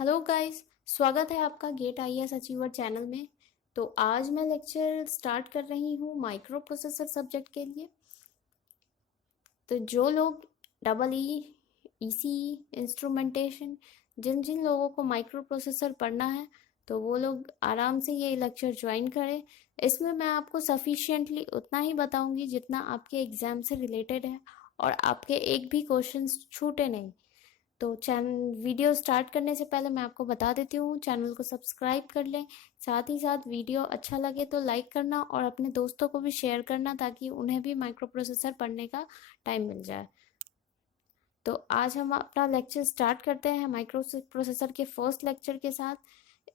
Hello guys, स्वागत है आपका गेट आईएएस अचीवर चैनल में। तो आज मैं लेक्चर स्टार्ट कर रही हूँ माइक्रो प्रोसेसर सब्जेक्ट के लिए। तो जो लोग डबल ई ईसी इंस्ट्रूमेंटेशन जिन जिन लोगों को माइक्रो प्रोसेसर पढ़ना है तो वो लोग आराम से ये लेक्चर ज्वाइन करें। इसमें मैं आपको सफिशिएंटली उतना ही बताऊंगी जितना आपके एग्ज़ाम से रिलेटेड है और आपके एक भी क्वेश्चंस छूटे नहीं। तो चैनल वीडियो स्टार्ट करने से पहले मैं आपको बता देती हूँ, चैनल को सब्सक्राइब कर लें। साथ ही साथ वीडियो अच्छा लगे तो लाइक करना और अपने दोस्तों को भी शेयर करना ताकि उन्हें भी माइक्रो प्रोसेसर पढ़ने का टाइम मिल जाए। तो आज हम अपना लेक्चर स्टार्ट करते हैं माइक्रो प्रोसेसर के फर्स्ट लेक्चर के साथ।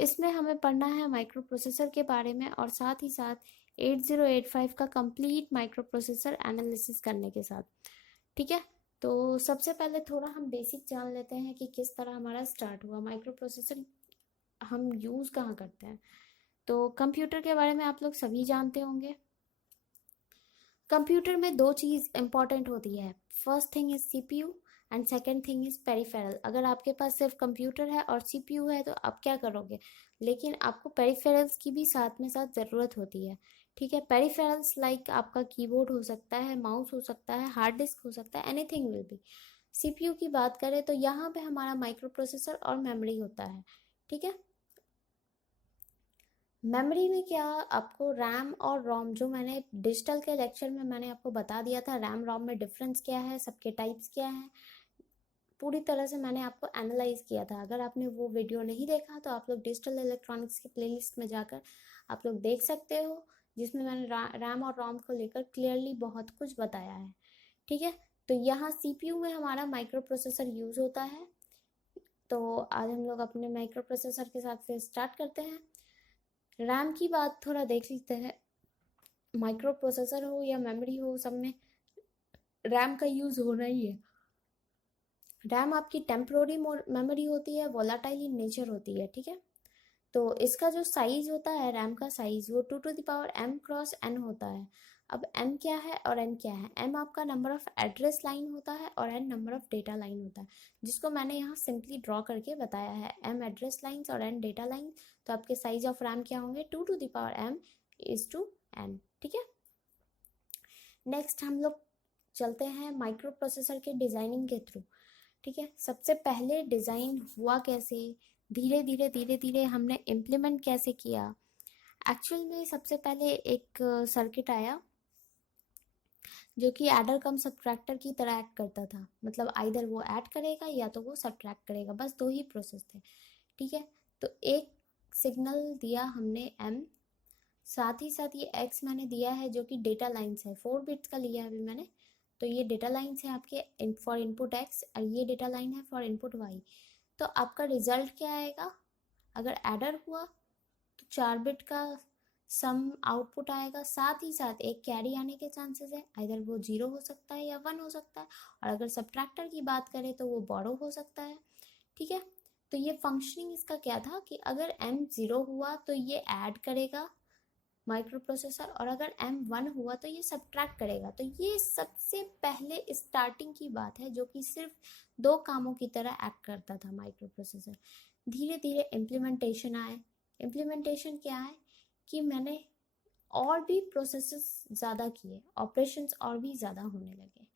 इसमें हमें पढ़ना है माइक्रो प्रोसेसर के बारे में और साथ ही साथ 8085 का कंप्लीट माइक्रो प्रोसेसर एनालिसिस करने के साथ। ठीक है, तो सबसे पहले थोड़ा हम बेसिक जान लेते हैं कि किस तरह हमारा स्टार्ट हुआ। माइक्रो प्रोसेसर हम यूज़ कहाँ करते हैं। तो कंप्यूटर के बारे में आप लोग सभी जानते होंगे। कंप्यूटर में दो चीज़ इंपॉर्टेंट होती है, first thing is CPU and second thing is peripheral. अगर आपके पास सिर्फ कंप्यूटर है और सीपीयू है तो आप क्या करोगे, लेकिन आपको पेरिफेरल्स की भी साथ में साथ ज़रूरत होती है। ठीक है, पेरिफेरल्स लाइक आपका कीबोर्ड हो सकता है, माउस हो सकता है, हार्ड डिस्क हो सकता है, एनीथिंग विल बी। सीपीयू की बात करें तो यहाँ पे हमारा माइक्रो प्रोसेसर और मेमोरी होता है। ठीक है, मेमोरी में क्या, आपको रैम और रोम, जो मैंने डिजिटल के लेक्चर में मैंने आपको बता दिया था रैम रोम में डिफरेंस क्या है, सबके टाइप्स क्या है, पूरी तरह से मैंने आपको एनालाइज किया था। अगर आपने वो वीडियो नहीं देखा तो आप लोग डिजिटल इलेक्ट्रॉनिक्स के प्लेलिस्ट में जाकर आप लोग देख सकते हो, जिसमें मैंने रैम और रोम को लेकर क्लियरली बहुत कुछ बताया है। ठीक है, तो यहाँ सीपीयू में हमारा माइक्रो प्रोसेसर यूज़ होता है। तो आज हम लोग अपने माइक्रो प्रोसेसर के साथ फिर स्टार्ट करते हैं। रैम की बात थोड़ा देख लेते हैं। माइक्रो प्रोसेसर हो या मेमोरी हो, सब में रैम का यूज़ होना ही है। रैम आपकी टेम्प्रोरी मेमोरी होती है, वोलाटाइल इन नेचर होती है। ठीक है, तो इसका जो साइज होता है रैम का साइज, वो 2 to the power m × n होता है। अब m क्या है और n क्या है। m आपका नंबर ऑफ एड्रेस लाइन होता है और n number of data line होता है, जिसको मैंने यहाँ सिंपली ड्रॉ करके बताया है, m एड्रेस लाइन्स और n डेटा लाइन। तो आपके साइज ऑफ रैम क्या होंगे, 2 to the power m/n। ठीक है, नेक्स्ट हम लोग चलते हैं माइक्रो प्रोसेसर के डिज़ाइनिंग के थ्रू। ठीक है, सबसे पहले डिज़ाइन हुआ कैसे, धीरे धीरे धीरे धीरे हमने इम्प्लीमेंट कैसे किया। एक्चुअल में सबसे पहले एक सर्किट आया जो कि एडर कम सब्ट्रैक्टर की तरह एक्ट करता था, मतलब आइदर वो ऐड करेगा या तो वो सब्ट्रैक्ट करेगा, बस दो ही प्रोसेस थे। ठीक है, तो एक सिग्नल दिया हमने m, साथ ही साथ ये x मैंने दिया है जो कि डेटा लाइन्स है, 4 बिट्स का लिया है अभी मैंने। तो ये डेटा लाइन्स है आपके फॉर इनपुट x और ये डेटा लाइन है फॉर इनपुट y। तो आपका रिजल्ट क्या आएगा, अगर एडर हुआ तो 4 बिट का सम आउटपुट आएगा, साथ ही साथ एक कैरी आने के चांसेस है, इधर वो 0 हो सकता है या 1 हो सकता है। और अगर सब्ट्रैक्टर की बात करें तो वो बोरो हो सकता है। ठीक है, तो ये फंक्शनिंग इसका क्या था कि अगर m 0 हुआ तो ये ऐड करेगा माइक्रो प्रोसेसर, और अगर m1 हुआ तो ये सब्ट्रैक्ट करेगा। तो ये सबसे पहले स्टार्टिंग की बात है जो कि सिर्फ दो कामों की तरह एक्ट करता था माइक्रो प्रोसेसर। धीरे धीरे इम्प्लीमेंटेशन आए। इम्प्लीमेंटेशन क्या है कि मैंने और भी प्रोसेसेस ज़्यादा किए, ऑपरेशंस और भी ज़्यादा होने लगे।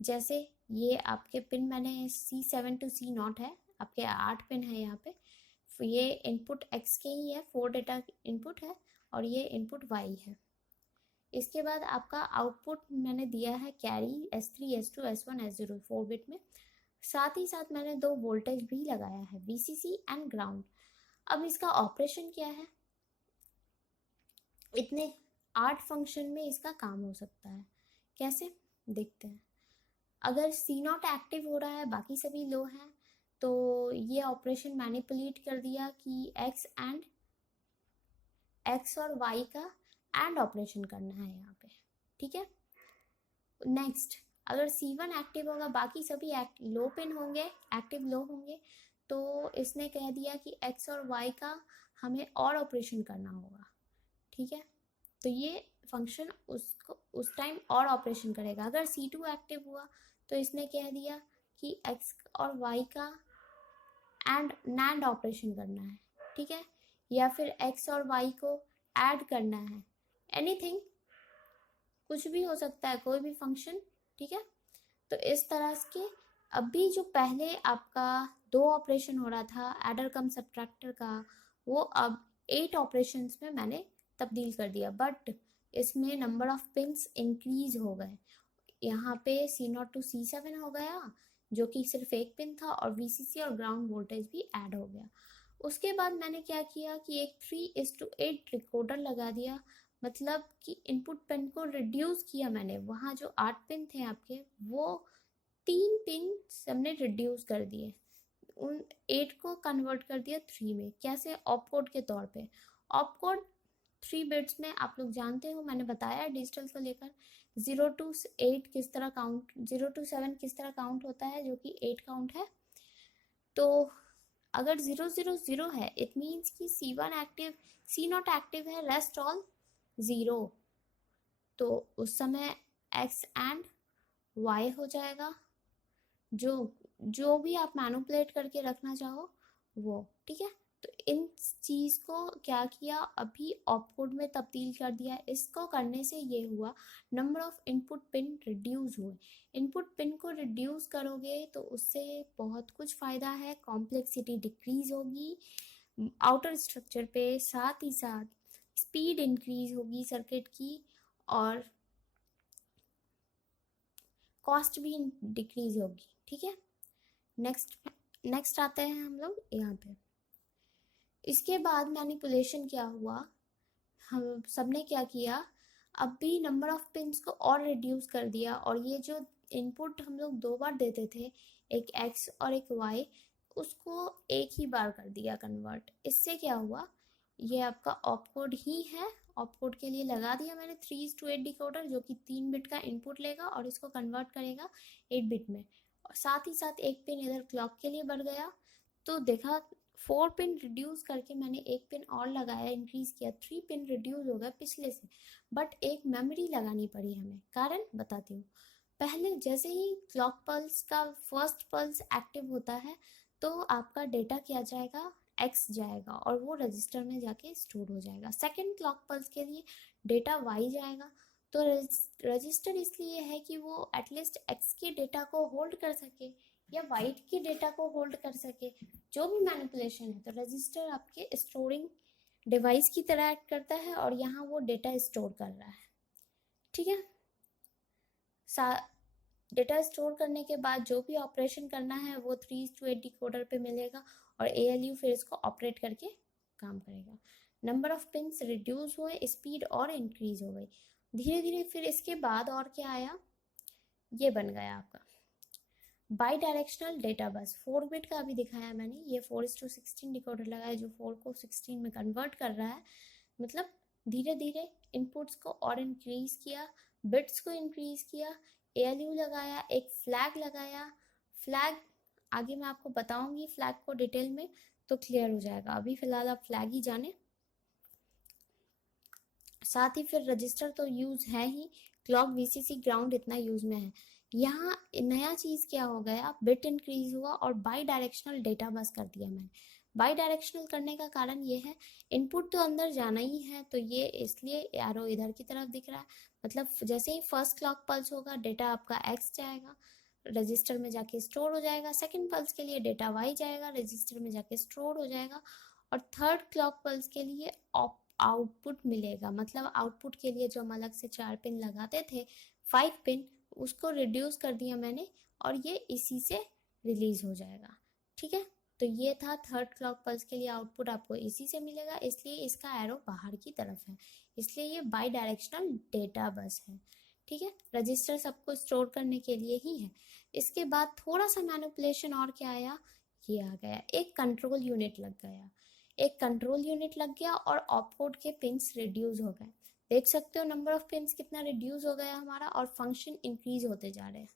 जैसे ये आपके पिन मैंने C7 to C0 है, आपके 8 पिन है यहाँ पे। ये इनपुट x के ही है, 4 डेटा इनपुट है और ये इनपुट y है। इसके बाद आपका आउटपुट मैंने दिया है carry S3 S2 S1 S0 4 bit में। साथ ही साथ मैंने दो वोल्टेज भी लगाया है, VCC एंड ग्राउंड। अब इसका ऑपरेशन क्या है, इतने 8 फंक्शन में इसका काम हो सकता है। कैसे, देखते हैं। अगर C0 एक्टिव हो रहा है, बाकी सभी लो हैं, तो ये ऑपरेशन मैनिपुलेट कर दिया कि x और y का एंड ऑपरेशन करना है यहाँ पे। ठीक है, नेक्स्ट अगर C1 एक्टिव होगा, बाकी सभी लो पिन होंगे, एक्टिव लो होंगे, तो इसने कह दिया कि x और y का हमें और ऑपरेशन करना होगा। ठीक है, तो ये फंक्शन उसको उस टाइम और ऑपरेशन करेगा। अगर C2 एक्टिव हुआ तो इसने कह दिया कि x और y का एंड नैंड ऑपरेशन करना है, ठीक है, या फिर x और y को ऐड करना है, एनीथिंग, कुछ भी हो सकता है, कोई भी फंक्शन, ठीक है। तो इस तरह के अभी जो पहले आपका 2 ऑपरेशन हो रहा था एडर कम सब्ट्रैक्टर का, वो अब 8 ऑपरेशंस में मैंने तब्दील कर दिया, बट इसमें नंबर ऑफ पिन्स इंक्रीज हो गए। यहाँ पे C0 to C7 हो गया, जो कि सिर्फ एक पिन था, और VCC और ग्राउंड वोल्टेज भी ऐड हो गया। उसके बाद मैंने क्या किया कि एक 3:8 रिकॉर्डर लगा दिया, मतलब कि इनपुट पिन को रिड्यूस किया मैंने। वहाँ जो 8 पिन थे आपके, वो 3 पिन हमने रिड्यूस कर दिए, उन 8 को कन्वर्ट कर दिया 3 में। कैसे? ऑपकोड के तौर पे। ऑपकोड 3 बिट्स में आप लोग जानते हो, मैंने बताया डिजिटल को लेकर 0 to 8 किस तरह काउंट, 0 to 7 किस तरह काउंट होता है, जो कि 8 काउंट है। तो अगर 000 है, इट मीन्स कि C1 एक्टिव, C0 एक्टिव है, रेस्ट ऑल 0। तो उस समय x एंड y हो जाएगा, जो भी आप मैनिपुलेट करके रखना चाहो वो, ठीक है। तो इन चीज़ को क्या किया, अभी ऑपकोड में तब्दील कर दिया। इसको करने से ये हुआ, number of input pin reduce हुए। इनपुट पिन को रिड्यूस करोगे तो उससे बहुत कुछ फ़ायदा है, कॉम्प्लेक्सिटी डिक्रीज होगी आउटर स्ट्रक्चर पे, साथ ही साथ स्पीड इंक्रीज होगी सर्किट की, और कॉस्ट भी डिक्रीज होगी, ठीक है। नेक्स्ट आते हैं हम लोग यहाँ पे। इसके बाद मैनिपुलेशन क्या हुआ, हम सबने क्या किया, अब भी नंबर ऑफ पिन्स को और रिड्यूस कर दिया, और ये जो इनपुट हम लोग 2 बार देते थे, एक x और एक y, उसको एक ही बार कर दिया कन्वर्ट। इससे क्या हुआ, ये आपका ऑपकोड ही है, ऑपकोड के लिए लगा दिया मैंने 3:8 डिकोडर, जो कि 3 बिट का इनपुट लेगा और इसको कन्वर्ट करेगा 8 बिट में, और साथ ही साथ एक पिन इधर क्लॉक के लिए बढ़ गया। तो देखा, 4 पिन रिड्यूस करके मैंने एक पिन और लगाया, इंक्रीज किया, 3 पिन रिड्यूस हो गया पिछले से, बट एक मेमोरी लगानी पड़ी हमें। कारण बताती हूँ। पहले जैसे ही क्लॉक पल्स का फर्स्ट पल्स एक्टिव होता है, तो आपका डेटा क्या जाएगा, x जाएगा, और वो रजिस्टर में जाके स्टोर हो जाएगा। सेकेंड क्लॉक पल्स के लिए डेटा y जाएगा। तो रजिस्टर इसलिए है कि वो एटलीस्ट x के डेटा को होल्ड कर सके, या वाइट के डेटा को होल्ड कर सके, जो भी मैनिपुलेशन है। तो रजिस्टर आपके स्टोरिंग डिवाइस की तरह एक्ट करता है, और यहाँ वो डेटा स्टोर कर रहा है, ठीक है। डेटा स्टोर करने के बाद जो भी ऑपरेशन करना है वो 3:8 डिकोडर पे मिलेगा, और ALU फिर इसको ऑपरेट करके काम करेगा। नंबर ऑफ पिन्स रिड्यूस हुए, स्पीड और इंक्रीज हो गई धीरे धीरे। फिर इसके बाद और क्या आया, ये बन गया आपका by directional data bus. 4 bit का अभी दिखाया मैंने, ये 4:16 डिकोडर लगा है, जो 4 को 16 में कन्वर्ट कर रहा है। मतलब धीरे धीरे इनपुट्स को और इंक्रीज किया, बिट्स को इंक्रीज किया, ALU लगाया, एक फ्लैग लगाया। फ्लैग आगे मैं आपको बताऊंगी, फ्लैग को डिटेल में, तो क्लियर हो जाएगा। अभी फिलहाल आप फ्लैग ही जाने। साथ ही फिर रजिस्टर तो यूज है ही, क्लॉक, VCC, ग्राउंड इतना यूज में है। यहाँ नया चीज क्या हो गया, बिट इंक्रीज हुआ और बाई डायरेक्शनल डेटा बस कर दिया मैंने। बाई डायरेक्शनल करने का कारण ये है, इनपुट तो अंदर जाना ही है, तो ये इसलिए एरो इधर की तरफ दिख रहा है। मतलब जैसे ही फर्स्ट क्लॉक पल्स होगा, डेटा आपका x जाएगा, रजिस्टर में जाके स्टोर हो जाएगा। सेकेंड पल्स के लिए डेटा y जाएगा, रजिस्टर में जाके स्टोर हो जाएगा। और थर्ड क्लॉक पल्स के लिए आउटपुट मिलेगा। मतलब आउटपुट के लिए जो हम अलग से 4 पिन लगाते थे, 5 पिन, उसको रिड्यूस कर दिया मैंने, और ये इसी से रिलीज हो जाएगा, ठीक है। तो ये था थर्ड क्लॉक पल्स के लिए आउटपुट आपको इसी से मिलेगा, इसलिए इसका एरो बाहर की तरफ है, इसलिए ये बाई डायरेक्शनल डेटा बस है, ठीक है। रजिस्टर सबको स्टोर करने के लिए ही है। इसके बाद थोड़ा सा मैनिपुलेशन और क्या आया, ये आ गया, एक कंट्रोल यूनिट लग गया। एक कंट्रोल यूनिट लग गया और ऑपकोड के पिन्स रिड्यूस हो गए। देख सकते हो नंबर ऑफ पिन्स कितना रिड्यूस हो गया हमारा, और फंक्शन इंक्रीज होते जा रहे हैं,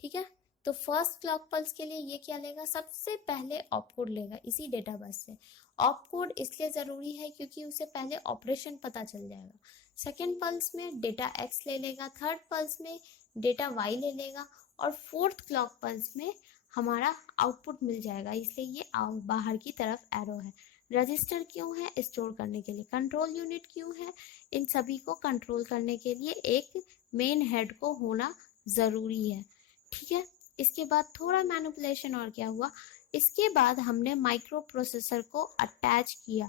ठीक है। तो फर्स्ट क्लॉक पल्स के लिए ये क्या लेगा, सबसे पहले ऑपकोड लेगा इसी डेटा बस से। ऑपकोड इसलिए ज़रूरी है क्योंकि उसे पहले ऑपरेशन पता चल जाएगा। सेकेंड पल्स में डेटा x ले लेगा, थर्ड पल्स में डेटा y ले लेगा, और फोर्थ क्लॉक पल्स में हमारा आउटपुट मिल जाएगा, इसलिए ये बाहर की तरफ एरो है। रजिस्टर क्यों है? स्टोर करने के लिए। कंट्रोल यूनिट क्यों है? इन सभी को कंट्रोल करने के लिए एक मेन हेड को होना ज़रूरी है, ठीक है। इसके बाद थोड़ा मैनिपुलेशन और क्या हुआ, इसके बाद हमने माइक्रो प्रोसेसर को अटैच किया,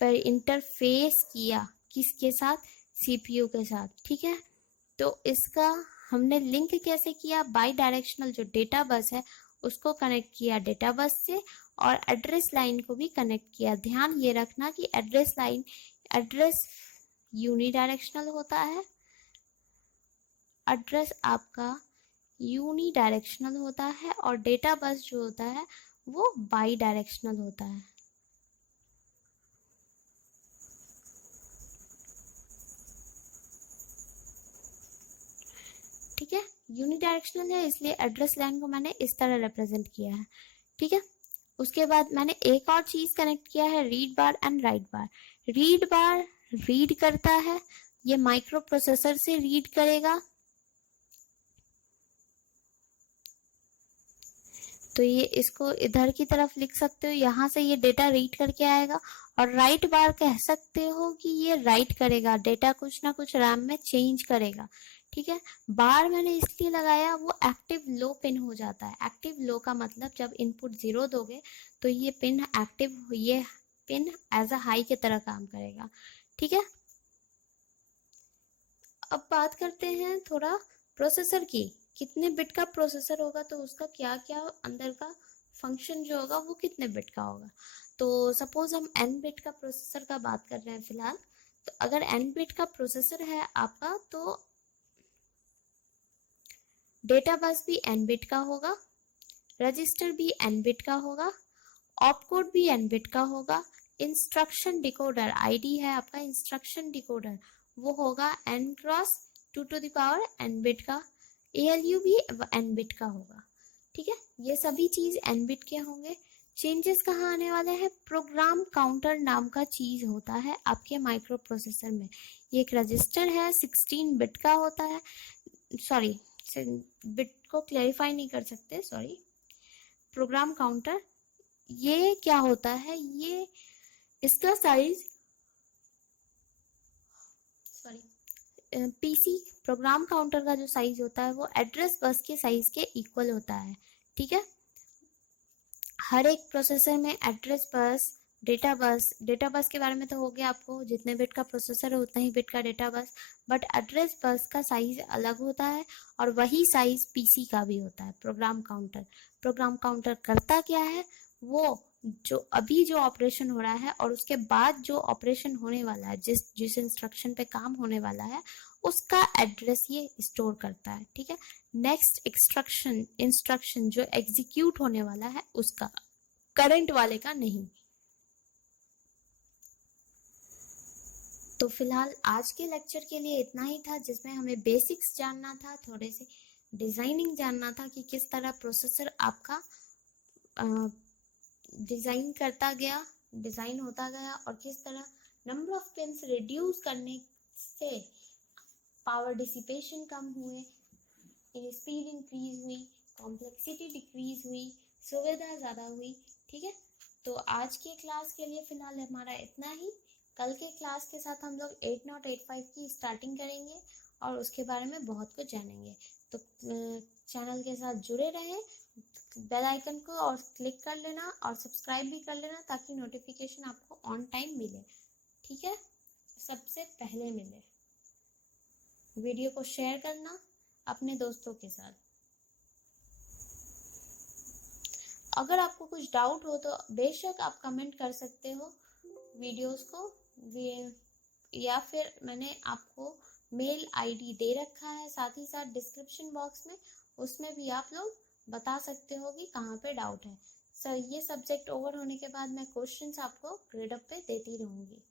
पर इंटरफेस किया किसके साथ? सीपीयू के साथ, ठीक है। तो इसका हमने लिंक कैसे किया? बाई डायरेक्शनल जो डेटा बस है उसको कनेक्ट किया डेटा बस से, और एड्रेस लाइन को भी कनेक्ट किया। ध्यान ये रखना कि एड्रेस यूनिडायरेक्शनल होता है, एड्रेस आपका यूनिडायरेक्शनल होता है, और डेटा बस जो होता है वो बाई डायरेक्शनल होता है। ठीक है, यूनिडायरेक्शनल है इसलिए एड्रेस लाइन को मैंने इस तरह रिप्रेजेंट किया है, ठीक है। उसके बाद मैंने एक और चीज कनेक्ट किया है, read bar and right bar. Read bar read करता है, ये माइक्रो प्रोसेसर से रीड करेगा, तो ये इसको इधर की तरफ लिख सकते हो, यहाँ से ये डेटा रीड करके आएगा। और राइट बार कह सकते हो कि ये राइट करेगा, डेटा कुछ ना कुछ रैम में चेंज करेगा, ठीक है। बार मैंने इसलिए लगाया, वो एक्टिव लो पिन हो जाता है। एक्टिव लो का मतलब जब इनपुट 0 दोगे तो ये पिन एक्टिव, ये पिन एज अ हाई की तरह काम करेगा, ठीक है। अब बात करते हैं थोड़ा प्रोसेसर की, कितने बिट का प्रोसेसर होगा तो उसका क्या क्या अंदर का फंक्शन जो होगा वो कितने बिट का होगा। तो सपोज हम n बिट का प्रोसेसर का बात कर रहे हैं फिलहाल, तो अगर n बिट का प्रोसेसर है आपका तो डेटा बस भी n बिट का होगा, रजिस्टर भी n बिट का होगा, ऑपकोड भी n बिट का होगा, इंस्ट्रक्शन डिकोडर आईडी है आपका इंस्ट्रक्शन डिकोडर वो होगा n cross 2 to the power n bit का, ALU भी n बिट का होगा, ठीक है। ये सभी चीज n बिट के होंगे। चेंजेस कहाँ आने वाले हैं? प्रोग्राम काउंटर नाम का चीज होता है आपके माइक्रो प्रोसेसर में। ये एक रजिस्टर है, 16 बिट का होता है, सॉरी बिट को क्लैरिफाई नहीं कर सकते, सॉरी। प्रोग्राम काउंटर ये क्या होता है? ये इसका size, sorry, PC program counter का जो साइज होता है वो एड्रेस बस के साइज के इक्वल होता है, ठीक है। हर एक प्रोसेसर में एड्रेस बस, डेटा बस के बारे में तो हो गया आपको, जितने बिट का प्रोसेसर है उतना ही बिट का data bus, but address bus का साइज अलग होता है, और वही साइज पीसी का भी होता है। प्रोग्राम काउंटर करता क्या है? वो जो अभी जो ऑपरेशन हो रहा है और उसके बाद जो ऑपरेशन होने वाला है, जिस इंस्ट्रक्शन पे काम होने वाला है उसका एड्रेस ये स्टोर करता है, ठीक है। नेक्स्ट इंस्ट्रक्शन जो एग्जीक्यूट होने वाला है उसका, करंट वाले का नहीं। तो फिलहाल आज के लेक्चर के लिए इतना ही था, जिसमें हमें बेसिक्स जानना था, थोड़े से डिजाइनिंग जानना था कि किस तरह प्रोसेसर आपका डिजाइन होता गया, और किस तरह नंबर ऑफ पिन्स रिड्यूस करने से पावर डिसिपेशन कम हुए, स्पीड इंक्रीज हुई, कॉम्प्लेक्सिटी डिक्रीज हुई, सुविधा ज़्यादा हुई, ठीक है। तो आज के क्लास के लिए फिलहाल हमारा इतना ही। कल के क्लास के साथ हम लोग 8085 की स्टार्टिंग करेंगे और उसके बारे में बहुत कुछ जानेंगे। तो चैनल के साथ जुड़े रहें, बेल आइकन को और क्लिक कर लेना और सब्सक्राइब भी कर लेना ताकि नोटिफिकेशन आपको ऑन टाइम मिले, ठीक है, सबसे पहले मिले। वीडियो को शेयर करना अपने दोस्तों के साथ। अगर आपको कुछ डाउट हो तो बेशक आप कमेंट कर सकते हो वीडियोस को, या फिर मैंने आपको मेल आईडी दे रखा है साथ ही साथ डिस्क्रिप्शन बॉक्स में, उसमें भी आप लोग बता सकते हो कि कहाँ पे डाउट है। सर ये सब्जेक्ट ओवर होने के बाद मैं क्वेश्चंस आपको ग्रेड अप पे देती रहूँगी।